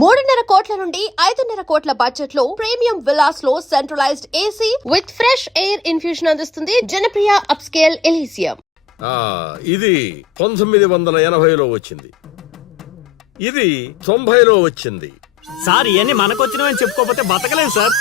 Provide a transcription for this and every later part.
3.5 కోట్ల నుండి 5.5 కోట్ల బడ్జెట్ లో ప్రీమియం విల్లాస్ లో centralised AC with fresh air infusion అందిస్తుంది జనప్రియ అప్స్కేల్ ఎలీసియం. ఇది 1980లో వచ్చింది, ఇది 90లో వచ్చింది. సార్ ఇవన్నీ మనకొచ్చినవని చెప్పుకోకపోతే బతకలేదు సార్.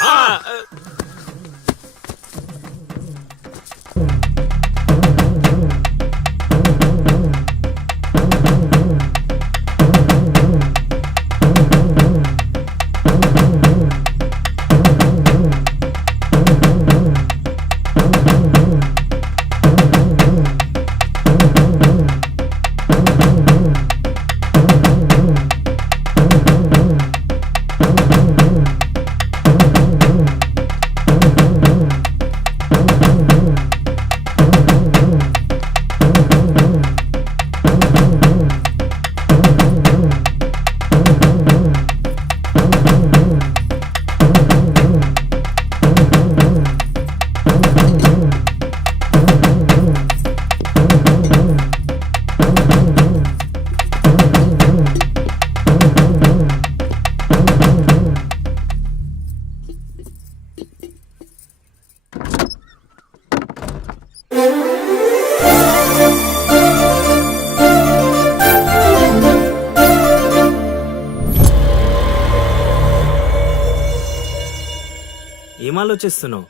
ఏం ఆలోచిస్తున్నావు?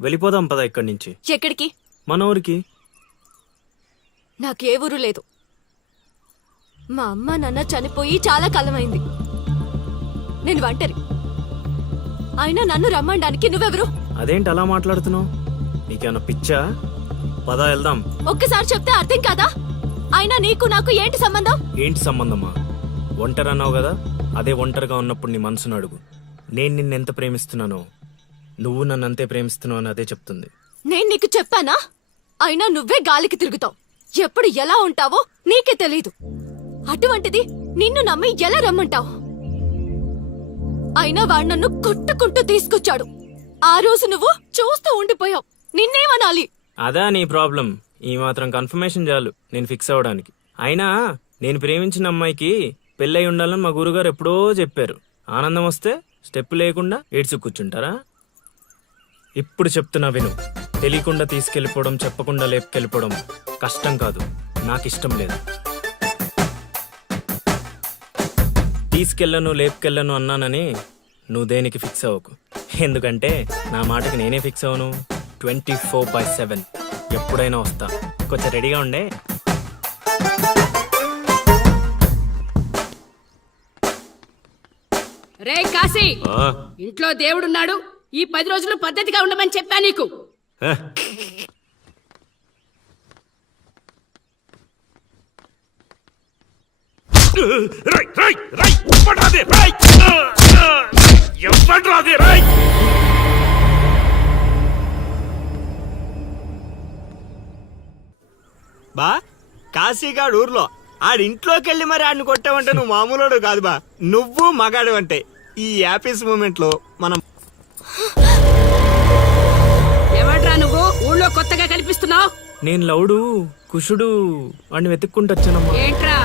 వెళ్ళిపోదాం పద ఇక్కడి నుంచి. ఎక్కడికి? మన ఊరికి. నాకే ఊరు లేదు. మా అమ్మ నాన్న చనిపోయి చాలా కాలమైంది. నేను ఒంటరి. అయినా నన్ను రమ్మడానికి నువ్వెవరు? అదేంటి అలా మాట్లాడుతున్నావు? నీకేమన్నా పిచ్చా? పద వెళ్దాం. ఒక్కసారి చెప్తే అర్థం కాదా? అయినా నీకు నాకు ఏంటి సంబంధం? ఏంటి సంబంధమా? ఒంటరి అన్నావు కదా, అదే ఒంటరిగా ఉన్నప్పుడు నీ మనసును అడుగు. నేను నిన్నెంత ప్రేమిస్తున్నానో నువ్వు నన్ను అంతే ప్రేమిస్తున్నావు అని అదే చెప్తుంది. నేను నీకు చెప్పానా? అయినా నువ్వే గాలికి తిరుగుతావు. ఎప్పుడు ఎలా ఉంటావో నీకే తెలీదు. అటువంటిది నిన్ను నమ్మి ఎలా రమ్మంటావు? అయినా వాడు నన్ను కొట్టుకుంటూ తీసుకొచ్చాడు. ఆ రోజు నువ్వు చూస్తూ ఉండిపోయావు. నిన్నేమనాలి? అదా నీ ప్రాబ్లం? ఈ మాత్రం కన్ఫర్మేషన్ చాలు నేను ఫిక్స్ అవ్వడానికి. అయినా నేను ప్రేమించిన అమ్మాయికి పెళ్ళై ఉండాలని మా గురుగారు ఎప్పుడో చెప్పారు. ఆనందం వస్తే స్టెప్ లేకుండా ఏడ్చి కూర్చుంటారా? ఇప్పుడు చెప్తున్నా విను. తెలియకుండా తీసుకెళ్ళిపోవడం, చెప్పకుండా లేపుకెళ్ళిపోవడం కష్టం కాదు, నాకిష్టం లేదు. తీసుకెళ్ళను లేపుకెళ్ళను అన్నానని నువ్వు దేనికి ఫిక్స్ అవ్వకు. ఎందుకంటే నా మాటకి నేనే ఫిక్స్ అవ్వను. 24/7 ఎప్పుడైనా వస్తా. కొంచెం రెడీగా ఉండే. రే కాశీ, ఇంట్లో దేవుడున్నాడు. ఈ 10 రోజులు పద్ధతిగా ఉండమని చెప్పా నీకు. బా కాశీగాడు ఊర్లో ఆడింట్లోకి వెళ్ళి మరి ఆడిని కొట్టావంటే నువ్వు మామూలుడు కాదు బా. నువ్వు మగాడు అంటే ఈ హ్యాపీస్ మూమెంట్ లో మనం. ఎవడ్రా నువ్వు ఊళ్ళో కొత్తగా కనిపిస్తున్నావు? నేను లౌడు కుషుడు వాడిని వెతుక్కుంటూ వచ్చానమ్మా. ఏంట్రా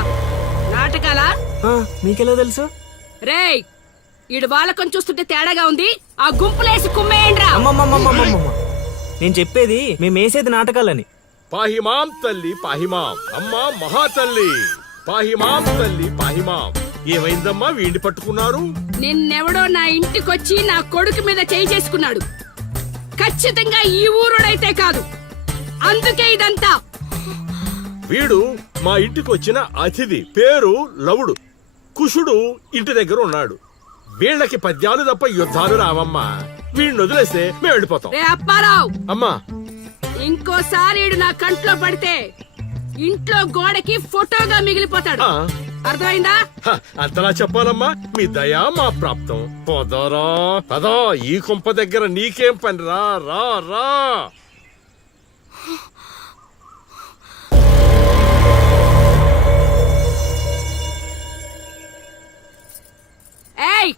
నాటకాలా? మీకెలా తెలుసు? రేయ్, ఈడు బాలకం చూస్తుంటే తేడాగా ఉంది. ఆ గుంపులేసి కుమ్మేయండ్రా. అమ్మమ్మమ్మమ్మమ్మమ్మ, నేను చెప్పేది మేమేసేది నాటకాలని. పాహిమాం తల్లి పాహిమాం, అమ్మా మహాతల్లి పాహిమాం తల్లి పాహిమాం. ఏమైందమ్మా వీడిని పట్టుకున్నారు? నిన్నెవడో నా ఇంటికొచ్చి నా కొడుకు మీద చేయి చేసుకున్నాడు. ఖచ్చితంగా ఈ ఊరుడైతే కాదు. అందుకే ఇదంతా. వీడు మా ఇంటికి వచ్చిన అతిథి. పేరు లవుడు. కుషుడు ఇంటి దగ్గర ఉన్నాడు. వీళ్ళకి పద్యాలు తప్ప యుద్ధాలు రావమ్మా. వీడిని వదిలేస్తే మేము వెళ్ళిపోతాం. రే అప్పారావు, అమ్మా ఇంకోసారి నా కంట్లో పడితే ఇంట్లో గోడకి ఫోటోగా మిగిలిపోతాడు. అర్థమైందా? అంతలా చెప్పాలమ్మా. మీ దయా మా ప్రాప్తం. పోదారా పదా. ఈ కుంప దగ్గర నీకేం పని? రా రా రా. ఏయ్,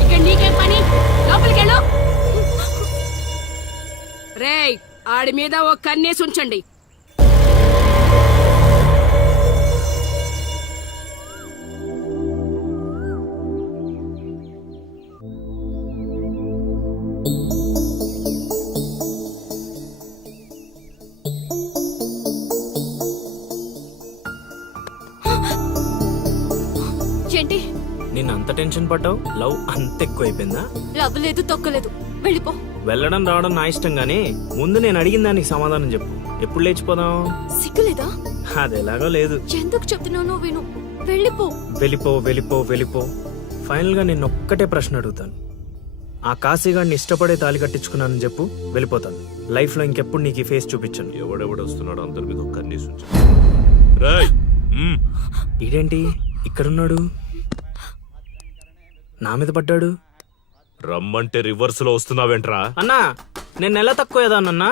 ఇక్కడ నీకేం పని? లోపలికెళ్ళు. రేయ్, ఆడి మీద ఓ కన్నేసి ఉంచండి. ఏంటి? నిన్ను అంత టెన్షన్ పడ్డావు, లవ్ అంత ఎక్కువైపోయిందా? లవ్ లేదు తొక్కలేదు, వెళ్ళిపో. వెళ్ళడం రావడం నా ఇష్టం గానీ ముందు నేను అడిగిన దానికి సమాధానం చెప్పు. ఎప్పుడు లేచిపోదాం? సిగ్గులేదా? అది ఎలాగో లేదు. ఎందుకు చెప్తున్నానో విను, వెళ్ళిపో. వెళ్ళిపో వెళ్ళిపో వెళ్ళిపో. ఫైనల్ గా నేను ఒక్కటే ప్రశ్న అడుగుతాను. ఆ కాశీగాడిని ఇష్టపడే తాళి కట్టించుకున్నానని చెప్పు, వెళ్ళిపోతాను. లైఫ్ లో ఇంకెప్పుడు నీకు ఈ ఫేస్ చూపించను. ఎవడెవడొస్తున్నాడు అందరి మీద కన్నీసు ఇదేంటి ఇక్కడున్నాడు, నా మీద పడ్డాడు? రమ్మంటే రివర్స్ లో వస్తున్నావేంట్రా? అన్నా నేను నెల తక్కువ ఏదానన్నా,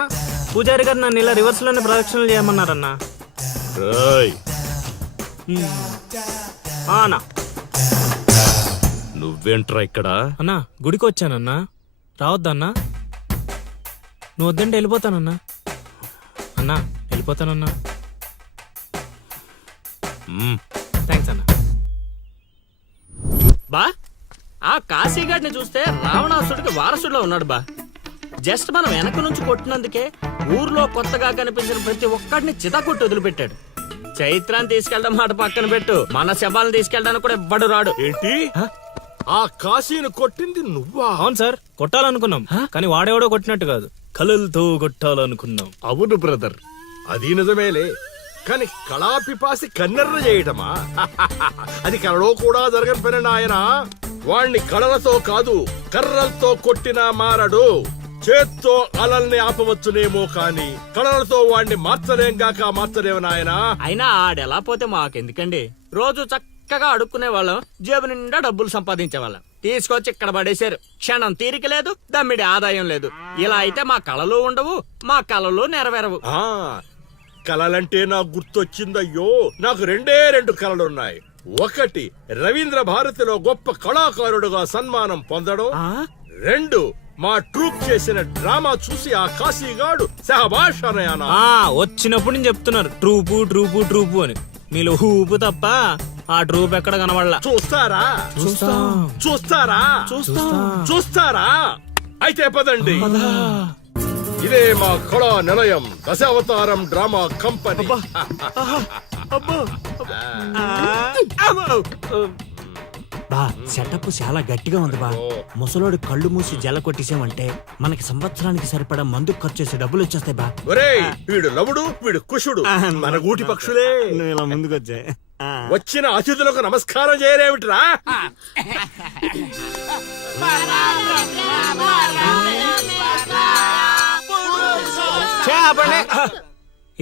పూజారి గారు నన్ను ఇలా రివర్స్ లోనే ప్రదక్షిణలు చేయమన్నారన్నా. రేయ్, అన్నా నువ్వేంట్రా ఇక్కడ? అన్నా గుడికి వచ్చానన్నా, రావద్దన్నా? నువ్వు వద్దంటే వెళ్ళిపోతానన్నా. అన్నా వెళ్ళిపోతానన్నా. మ్మ్. థ్యాంక్స్ అన్నా. బా ఆ కాశీగాడిని చూస్తే రావణాసుడికి వారసుడిలో ఉన్నాడు బా. జస్ట్ మనం వెనక నుంచి కొట్టినందుకే ఊర్లో కొత్తగా కనిపించిన ప్రతి ఒక్కడిని చితకొట్టి వదిలిపెట్టాడు. చైత్రాన్ని తీసుకెళ్ళడం మాట పక్కన పెట్టు, మన శవాలను తీసుకెళ్ళడానికి కూడా ఎవ్వడు రాడు. ఏంటి? ఆ కాశీని కొట్టింది నువ్వా? అవును సార్, కొట్టాలనుకున్నాం కానీ వాడేవాడో కొట్టినట్టు కాదు, కలలతో కొట్టాలనుకున్నాం. అవును బ్రదర్, అది నిజమేలే. కానీ కళాపిపాసి కన్నెర్ర చేయటమా? అది కళలో కూడా జరగని పని నాయన. వాణ్ణి కళలతో కాదు కర్రలతో కొట్టినా మారడు. చేత్తో అలల్ని ఆపవచ్చునేమో కాని కళలతో వాణ్ణి మార్చలేంగాక మార్చలేము నాయనా. అయినా ఆడెలా పోతే మాకెందుకండి, రోజు చక్కగా అడుక్కునే వాళ్ళం, జేబు నిండా డబ్బులు సంపాదించే వాళ్ళం. తీసుకొచ్చి ఇక్కడ పడేశారు. క్షణం తీరిక లేదు, దమ్మిడి ఆదాయం లేదు. ఇలా అయితే మా కళలు ఉండవు, మా కళలు నెరవేరవు. ఆ కళలంటే నాకు గుర్తొచ్చిందయ్యో, నాకు రెండు కళలున్నాయి. ఒకటి రవీంద్ర భారతిలో గొప్ప కళాకారుడుగా సన్మానం పొందడం. రెండు మా ట్రూప్ చేసిన డ్రామా చూసి ఆ కాశీగాడు సహబాష్ అనయానా. వచ్చినప్పుడు నేను చెప్తున్నారు ట్రూపు ట్రూపు ట్రూపు అని, మీలో ఊపు తప్ప ఆ ట్రూప్ ఎక్కడ కనబడలా. చూస్తారా? చూస్తారా? చూస్తారా? అయితే పదండి. ఇదే మా కళా నిలయం, దశావతారం డ్రామా కంపెనీ. బా సెటప్ చాలా గట్టిగా ఉంది బా. ముసలోడు కళ్ళు మూసి జల కొట్టేసామంటే మనకి సంవత్సరానికి సరిపడా మందుకు ఖర్చు చేసే డబ్బులు వచ్చేస్తాయి బా. ఒరేయ్, వీడు లవుడు, వీడు కుషుడు, మన గూటి పక్షులే. నువ్వు ఇలా ముందుకు వచ్చాయి. వచ్చిన అతిథులకు నమస్కారం చేయరేమిట్రా?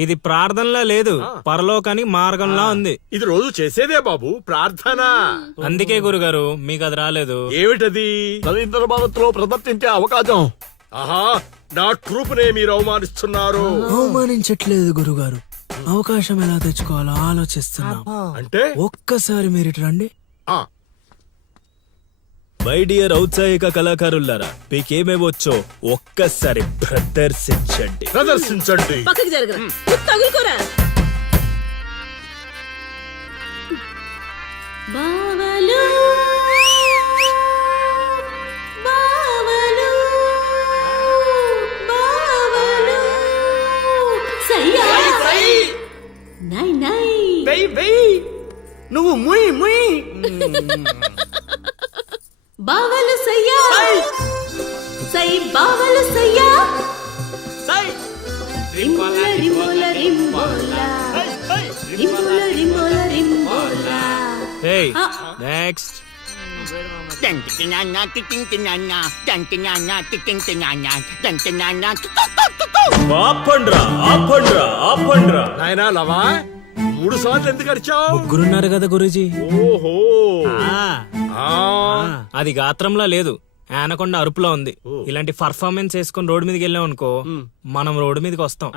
ఇది ప్రార్థనలా లేదు, పరలోకానికి మార్గంలా ఉంది. ఇది రోజు చేసేదే బాబు, ప్రార్థన. అందుకే గురుగారు మీకు అది రాలేదు. ఏమిటది? రవీంద్ర భారతిలో ప్రదర్శించే అవకాశం. ఆహా, నా ట్రూపునే మీరు అవమానిస్తున్నారు. అవమానించట్లేదు గురుగారు, అవకాశం ఎలా తెచ్చుకోవాలో ఆలోచిస్తున్నాం. అంటే ఒక్కసారి మీరు ఇటు రండి. ఆ, మై డియర్ ఔత్సాహిక కళాకారులారా, మీకేమేమొచ్చో ఒక్కసారి ప్రదర్శించండి. ప్రదర్శించండి. పక్కకి జరగరా, తగులుకోరా. బావలు బావలు బావలు సయ్యా నై నై వెయ్ వెయ్, నువ్వు ముయ్ ముయ్. బావలు సయ్యా సై బావలు సయ్యా సై రింబోల రింబోల రింబోల రింబోల రింబోల రింబోల. ఏయ్ నెక్స్ట్. ఆపండ్రా ఆపండ్రా ఆపండ్రా. నాయనా లవా, 3 సార్లు ఎందుకు అరిచావు? ముగ్గురున్నారు కదా గురూజీ. ఓహో, ఆ, అది గాత్రంలా లేదు, ఆనకొండ అరుపులో ఉంది. ఇలాంటి పర్ఫార్మెన్స్ వేసుకొని రోడ్డు మీదకి వెళ్ళాం అనుకో, మనం రోడ్డు మీదకి వస్తాం.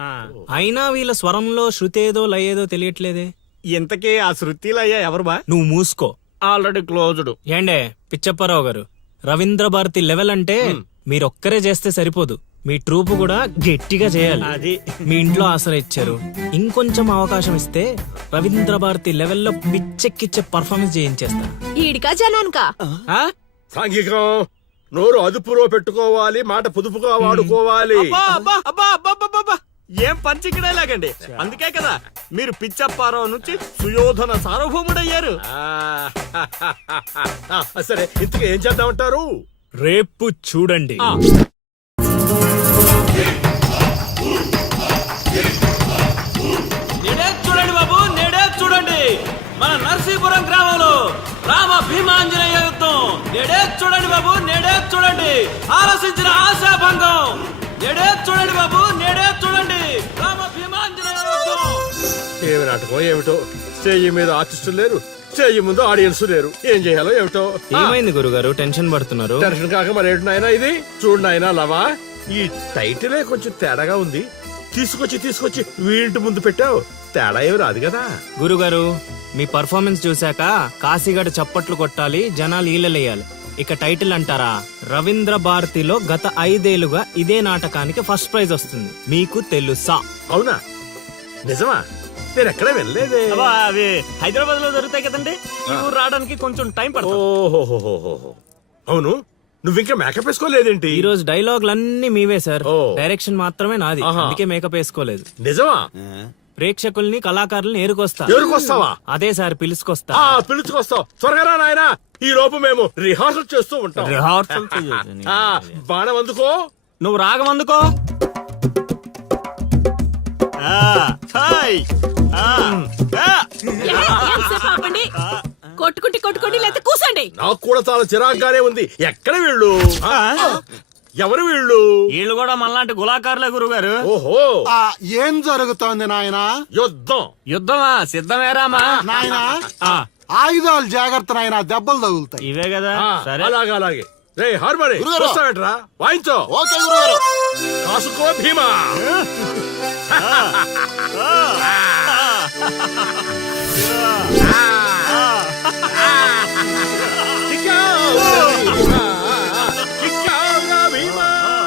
అయినా వీళ్ళ స్వరంలో శృతి ఏదో లయేదో తెలియట్లేదే. ఇంతకీ ఆ శృతిలయ్యా ఎవరు బా? నువ్వు మూసుకో, ఆల్రెడీ క్లోజ్డ్. ఏండే పిచ్చప్పారావు గారు, రవీంద్ర భారతి లెవెల్ అంటే మీరొక్కరే చేస్తే సరిపోదు, మీ ట్రూప్ కూడా గట్టిగా చేయాలి. అది మీ ఇంట్లో ఆసరా ఇచ్చారు, ఇంకొంచెం అవకాశం ఇస్తే రవీంద్ర భారతి లెవెల్లో పిచ్చెక్కిచ్చే పర్ఫార్మెన్స్ చేయించేస్తా. ఈడికా జనానికా? సాంఘికం. నోరు అదుపులో పెట్టుకోవాలి, మాట పొదుపుగా వాడుకోవాలి. ఏం పంచికడే లాగండి. అందుకే కదా మీరు పిచ్చప్పారావు నుంచి సుయోధన సార్వభౌముడయ్యారు. సరే ఇంతకీ ఏం చేద్దామంటారు? రేపు చూడండి. నేడే చూడండి బాబు, నేడే చూడండి. మన నర్సీపురం గ్రామంలో రామ భీమాంజనేయ యుద్ధం. నేడే చూడండి బాబు, నేడే చూడండి. ఆలోచించిన ఆశాభంగం. నేడే చూడండి బాబు, నేడే చూడండి. రామ భీమాంజనేయ యుద్ధం. ఏమి నాటకం ఏమిటో, స్టేజ్ మీద ఆర్టిస్టులు లేరు, స్టేజ్ ముందు ఆడియన్స్ లేరు. ఏం చేయాలో ఏమిటో. ఏమైంది గురుగారు, టెన్షన్ పడుతున్నారు? టెన్షన్ కాక మరేంటి నాయనా ఇది? చూడు నాయనా లవా, ఈ టైటిలే కొంచెం తేడాగా ఉంది. తీసుకొచ్చి వీంటి ముందు పెట్టావు. తేడా ఏమి రాదు కదా. గురుగారు, మీ పర్ఫార్మెన్స్ చూశాక కాశీగడ చప్పట్లు కొట్టాలి, జనాలు ఈలలేయాలి. ఇక టైటిల్ అంటారా? రవీంద్ర భారతిలో గత 5 ఏళ్లుగా ఇదే నాటకానికి ఫస్ట్ ప్రైజ్ వస్తుంది. మీకు తెలుసా? అవునా? నిజమా? నేను ఎక్కడ వెళ్ళలేదే. అబ్బా, అవి హైదరాబాద్ లో దొరుకుతాయి కదండి. ఈ ఊరు రావడానికి కొంచెం టైం పడుతుంది. ఓహోహోహోహో. అవును, నువ్వింకా మేకప్ వేసుకోలేదేంటి? ఈ రోజు డైలాగులన్నీ మీవే సార్, ఓ. డైరెక్షన్ మాత్రమే నాది. ఆహా. అందుకే మేకప్ వేసుకోలేదు. నిజమా? ప్రేక్షకుల్ని కళాకారుల్ని ఏరుకొస్తా. ఎవరికొస్తావా? అదే సార్, పిలుచుకొస్తా. పిలుచుకొస్తావు. త్వరగా రా నాయనా, ఈ లోపు మేము రిహార్సల్ చేస్తూ ఉంటాం. రిహార్సల్ చెయ్యొద్దు. బాణం అందుకో. నువ్వు రాగం అందుకో. హాయ్. ఎంతసేపు ఆపండి? కొట్టుకుంటే లేకపోతే కూసండి. నాకు కూడా చాలా చిరాగ్గానే ఉంది. ఎక్కడ వీళ్ళు? ఎవరు వీళ్ళు? వీళ్ళు కూడా మనలాంటి గులాకారులే గురుగారు. ఓహో, ఏం జరుగుతోంది నాయనా? యుద్ధం. యుద్ధమా? సిద్ధమేరామా? నాయనా ఆ, ఆయుధాలు జాగ్రత్త నాయనా, దెబ్బలు తగులుతాయి. ఇవే కదా. సరే. అలాగే రే హార్మోని గురుగారు. వస్తావేంట్రా? వాయించో. ఓకే గురుగారు. కాసుకో భీమా.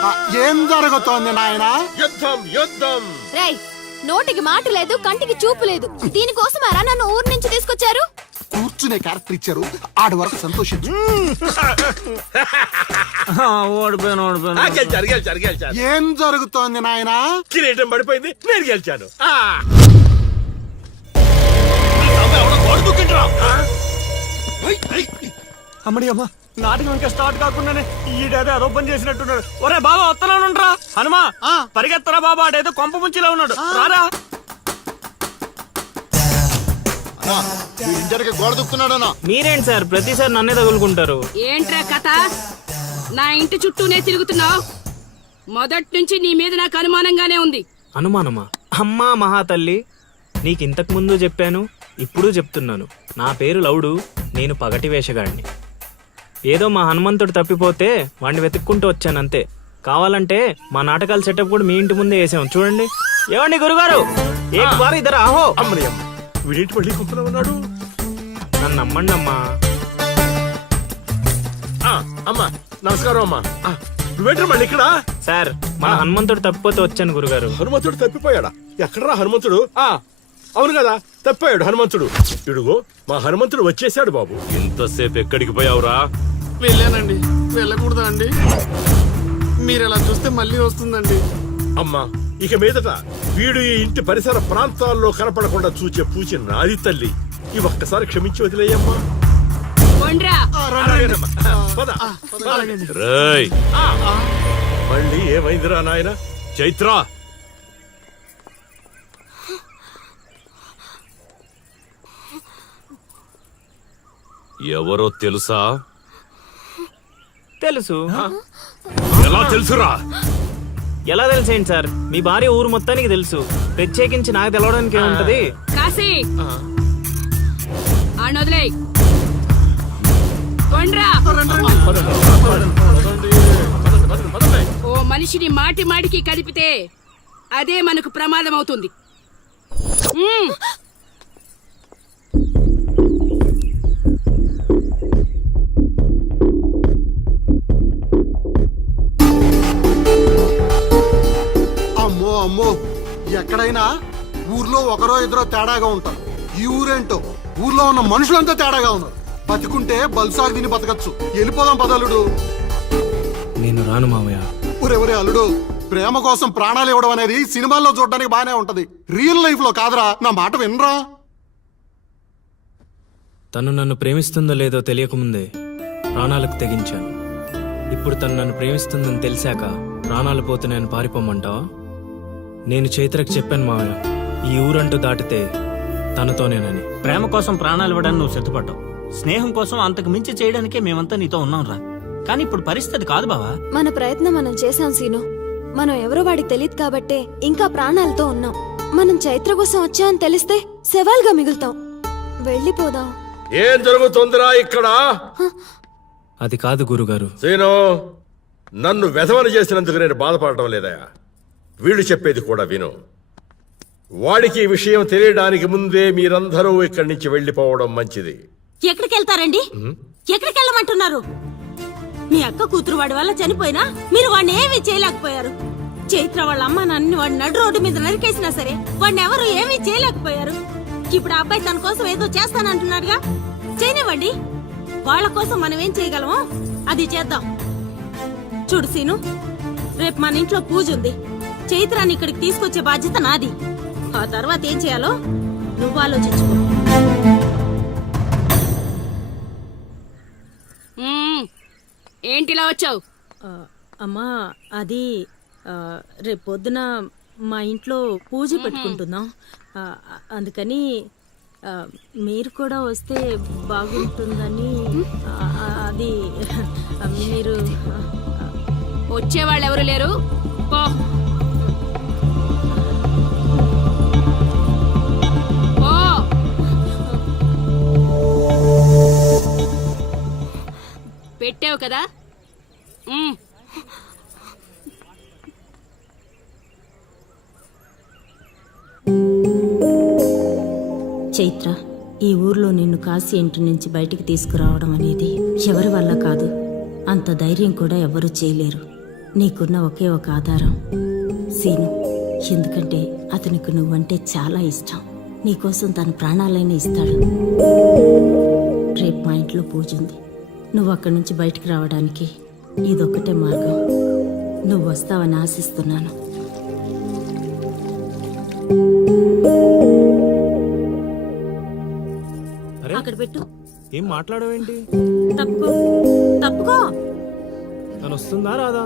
ఆ, ఏం జరుగుతోంది నాయనా? యుద్ధం. రేయ్, నోటికి మాట లేదు, కంటికి చూపు లేదు. దీనికోసమారా నన్ను ఊరు నుంచి తీసుకొచ్చారు? కూర్చునే క్యారెక్టర్ ఇచ్చారు, ఆడి వరకు సంతోషించు. ఓడిపోయాను. గెలిచారు. ఏం జరుగుతోంది నాయనా? కిరీటం పడిపోయింది, నేను గెలిచాను. అమ్మడి అమ్మ, నాటకం ఇంకా స్టార్ట్ కాకుండానే ఈడేదో అదో పని చేసినట్టున్నాడు. ఒరే బాబా, వస్తున్నానుండ్రా. హనుమా, పరిగెత్తరా బాబా, ఆడేదో కొంప ముంచిలా ఉన్నాడు. రారా. ఇంటర్కి గోడ దుక్కున్నాడనా? మీరేంటి సార్ ప్రతిసారి నన్నే తగులుకుంటారు? ఏంట్రా కథ? నా ఇంటి చుట్టూనే తిరుగుతున్నావు. మొదటి నుంచి నీ మీద నాకు అనుమానంగానే ఉంది. అనుమానమా? అమ్మా మహాతల్లి, నీకు ఇంతకు ముందు చెప్పాను, ఇప్పుడు చెప్తున్నాను. నా పేరు లవుడు, నేను పగటి వేషగాడిని. ఏదో మా హనుమంతుడు తప్పిపోతే వాడిని వెతుక్కుంటూ వచ్చానంతే. కావాలంటే మా నాటకాల సెటప్ కూడా మీ ఇంటి ముందే వేసాం, చూడండి. ఏమండి గురుగారు, ఏక్ బార్ ఇద్దరు ఆహో. అమ్మని అమ్మ, వీడేంటి మళ్ళీ కుప్పలో ఉన్నాడు? నన్ను నమ్మండి అమ్మా. అమ్మా నమస్కారం అమ్మా. నువ్వేంట్రా మళ్ళీ ఇక్కడ? సార్, మన హనుమంతుడు తప్పిపోతే వచ్చాను గురుగారు. హనుమంతుడు తప్పిపోయాడా? ఎక్కడరా హనుమంతుడు? అవును కదా, తప్పిపోయాడు హనుమంతుడు. ఇడుగో మా హనుమంతుడు వచ్చేసాడు బాబు. ఇంతసేపు ఎక్కడికి పోయావురా? వెళ్ళానండి. వెళ్ళకూడదా అండి? మీరు ఎలా చూస్తే మళ్ళీ వస్తుందండి. అమ్మా, ఇక మీదట వీడు ఈ ఇంటి పరిసర ప్రాంతాల్లో కనపడకుండా చూచే పూచి నాది తల్లి. ఈ ఒక్కసారి క్షమించి వదిలేయమ్మా. కొండ్రా. అలాగేనమ్మా. పద. రేయ్, మళ్ళీ ఏమైందిరా నాయన? చైత్ర, ఎవరో తెలుసా? తెలుసు. ఎలా తెలుసురా? ఎలా తెలిసేంటి సార్? మీ భార్య ఊరు మొత్తానికి తెలుసు, ప్రత్యేకించి నాకు తెలవడానికి ఏముంటది? కాశీ, ఆడొదిలే. కొండ్రా. ఓ మనిషిని మాటి మాటికి కదిపితే అదే మనకు ప్రమాదం అవుతుంది. అమ్మో అమ్మో, ఎక్కడైనా ఊర్లో ఒకరో ఇద్దరో తేడాగా ఉంటారు. ఈ ఊరేంటో ఊర్లో ఉన్న మనుషులంతా తేడాగా ఉన్నారు. బతికుంటే బల్సాగు తిని బతకచ్చు. వెళ్ళిపోదాం పదలుడు. నేను రాను మావయ్య. ఒరే అల్లుడు, ప్రేమ కోసం ప్రాణాలు ఇవ్వడం అనేది సినిమాల్లో చూడడానికి బానే ఉంటది, రియల్ లైఫ్ లో కాదురా. నా మాట వినరా? తను నన్ను ప్రేమిస్తుందో లేదో తెలియకముందే ప్రాణాలకు తెగించాను. ఇప్పుడు తను నన్ను ప్రేమిస్తుందని తెలిసాక ప్రాణాలు పోతున్నాయని పారిపోమంటావా? నేను చైత్రకు చెప్పాను మావయ్య, ఈ ఊరంటూ దాటితే తనతోనేనని. ప్రేమ కోసం ప్రాణాలు ఇవ్వడానికి నువ్వు సిద్ధపడ్డావు. స్నేహం కోసం అంతకు మించి చేయడానికే మేమంతా నీతో ఉన్నాం రా. కానీ ఇప్పుడు పరిస్థితి కాదు బావా. మన ప్రయత్నం మనం చేశాం సీను. మనం ఎవరో వాడికి తెలియదు కాబట్టే ఇంకా ప్రాణాలతో ఉన్నాం. మనం చైత్ర కోసం వచ్చామని తెలిస్తే శవాల్గా మిగులుతాం. వెళ్ళిపోదాం. ఏం జరుగుతుందిరా ఇక్కడ? అది కాదు గురుగారు. సీను, నన్ను వెధవని చేసినందుకు నేను బాధపడటం లేదా? వీళ్ళు చెప్పేది కూడా విను. వాడికి ఈ విషయం తెలియడానికి ముందే మీరందరూ ఇక్కడి నుంచి వెళ్ళిపోవడం మంచిది. ఎక్కడికి వెళ్తారండి? ఎక్కడికి వెళ్ళమంటున్నారు? మీ అక్క కూతురు వాడి వల్ల చనిపోయినా మీరు వాడిని ఏమీ చేయలేకపోయారు. చైత్ర వాళ్ళ అమ్మ నన్ను వాడి నడు రోడ్డు మీద నరికేసినా సరే వాడిని ఎవరు ఏమీ చేయలేకపోయారు. ఇప్పుడు ఆ అబ్బాయి తన కోసం ఏదో చేస్తానంటున్నాడుగా, చేయనివ్వండి. వాళ్ళ కోసం మనం ఏం చేయగలమో అది చేద్దాం. చూడు సీను, రేపు మన ఇంట్లో పూజ ఉంది. చైత్రాన్ని ఇక్కడికి తీసుకొచ్చే బాధ్యత నాది. ఆ తర్వాత ఏం చేయాలో నువ్వు ఆలోచించుకో. ఏంటిలా వచ్చావు? అమ్మా, అది రేపు పొద్దున మా ఇంట్లో పూజ పెట్టుకుంటున్నాం. అందుకని మీరు కూడా వస్తే బాగుంటుందని. అది మీరు వచ్చేవాళ్ళు ఎవరు లేరు, పో. పో. పెట్టావు కదా. చైత్ర, ఈ ఊర్లో నిన్ను కాశీ ఇంటి నుంచి బయటికి తీసుకురావడం అనేది ఎవరి వల్ల కాదు. అంత ధైర్యం కూడా ఎవరూ చేయలేరు. నీకున్న ఒకే ఒక ఆధారం సీను. ఎందుకంటే అతనికి నువ్వంటే చాలా ఇష్టం. నీకోసం తన ప్రాణాలైనా ఇస్తాడు. రేపు మా ఇంట్లో పూజ ఉంది. నువ్వు అక్కడి నుంచి బయటికి రావడానికి ఇదొక్కటే మార్గం. నువ్వు వస్తావని ఆశిస్తున్నాను. అక్కడ పెట్టు. ఏం మాట్లాడవేంటి? తప్పుకో, తప్పుకో. తను వస్తుందా రాదా?